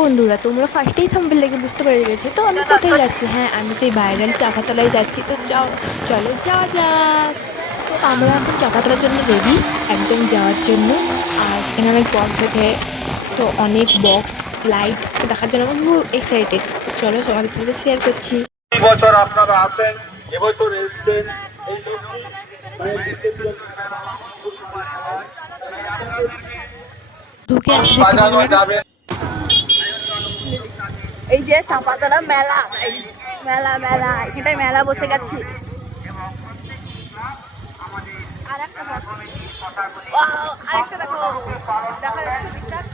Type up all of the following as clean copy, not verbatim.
বন্ধুরা, তোমরা ফার্স্টেই থাম্বনেল দেখে বুঝতে পেরে গেছো তো আমি কোথায় যাচ্ছি। হ্যাঁ, আমি সেই ভাইরাল চাপাতলায় যাচ্ছি। তো চলো যাওয়া যাক। তো আমরা এখন চাপাতলার জন্য রেডি, একদম যাওয়ার জন্য। আর সেখানে অনেক বক্স আছে, তো অনেক বক্স লাইট দেখার জন্য আমি খুব এক্সাইটেড। চলো তোমাদের সাথে শেয়ার করছি। এই বছর আপনারা আসেন, এবছর এসছেন এই লক্ষ্মী মায়ের বিসর্জন ঢুকে একটা দেখতে বাজানো পেলাম। যাবে। এই যে চাপাতলা মেলা, মেলা মেলা এখানটায় মেলা বসে গেছি। আরেকটা দেখো, দেখা যাচ্ছে ঠিকঠাক।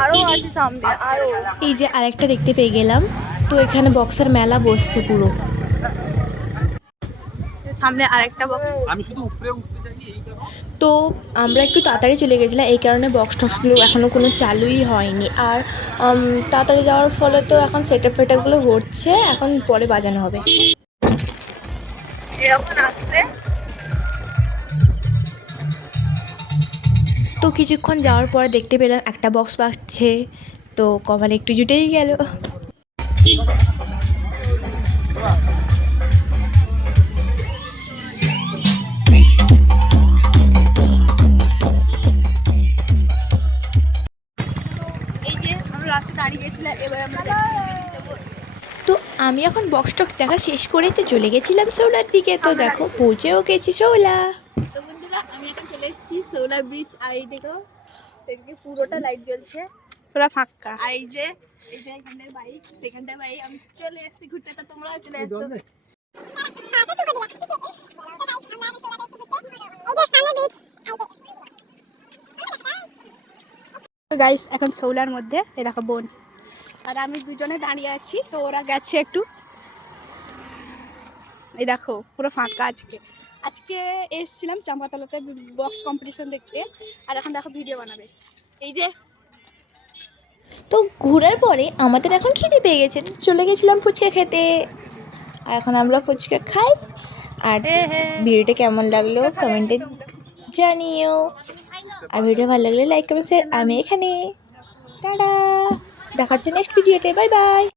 আরো আছে সামনে, আরো এই যে আরেকটা দেখতে পেয়ে গেলাম। তো এখানে বক্সের মেলা বসছে পুরো। সামনে আরেকটা বক্স। আমি শুধু উপরে উঠতে চাই এই কারণে। তো আমরা একটু তাড়াতাড়ি চলে গেছিলাম, এই কারণে বক্স টক্সগুলো এখনও কোনো চালুই হয়নি। আর তাড়াতাড়ি যাওয়ার ফলে তো এখন সেটআপ ফেটআপগুলো হচ্ছে, এখন পরে বাজানো হবে। এরকম আসতে তো কিছুক্ষণ যাওয়ার পরে দেখতে পেলাম একটা বক্স বাজছে, তো কপালে একটু জুটেই গেল। এই যে আমরা রাস্তায় দাঁড়িয়ে গেছিলাম, এবার আমরা তো আমি এখন বক্স টক্স দেখা শেষ করেই তো চলে গেছিলাম শৌলার দিকে। তো দেখো পৌঁছেও গেছি শৌলা। তো বন্ধুরা, আমি এখন চলে এসেছি সোলার ব্রিজ। আর এই দেখো, এদিকে পুরোটা লাইট জ্বলছে, পুরো ফাঁকা। আর এই যে এখানটায় বাইক, সেখানটায় বাইক। আমি চলে এসেছি ঘুরতে, তো তোমরাও চলে এসছো। তো গাইস, এখন সোলার মধ্যে এ দেখো বোন আর আমি দুজনে দাঁড়িয়ে আছি। তো ওরা গেছে একটু, এই দেখো পুরো ফাঁকা। আজকে এসেছিলাম চাম্পাতলাতে বক্স কম্পিটিশন দেখতে, আর এখন দেখো ভিডিও বানাবে। এই যে তো ঘোরার পরে আমাদের এখন খিদে পেয়ে গেছে, তো চলে গেছিলাম ফুচকা খেতে। আর এখন আমরা ফুচকা খাই। আর ভিডিওটা কেমন লাগলো কমেন্টে জানিও। আর ভিডিও ভালো লাগলে লাইক কমেন্ট শেয়ার। আমি এখানে টাটা, দেখা হচ্ছে নেক্সট ভিডিওতে। Bye bye.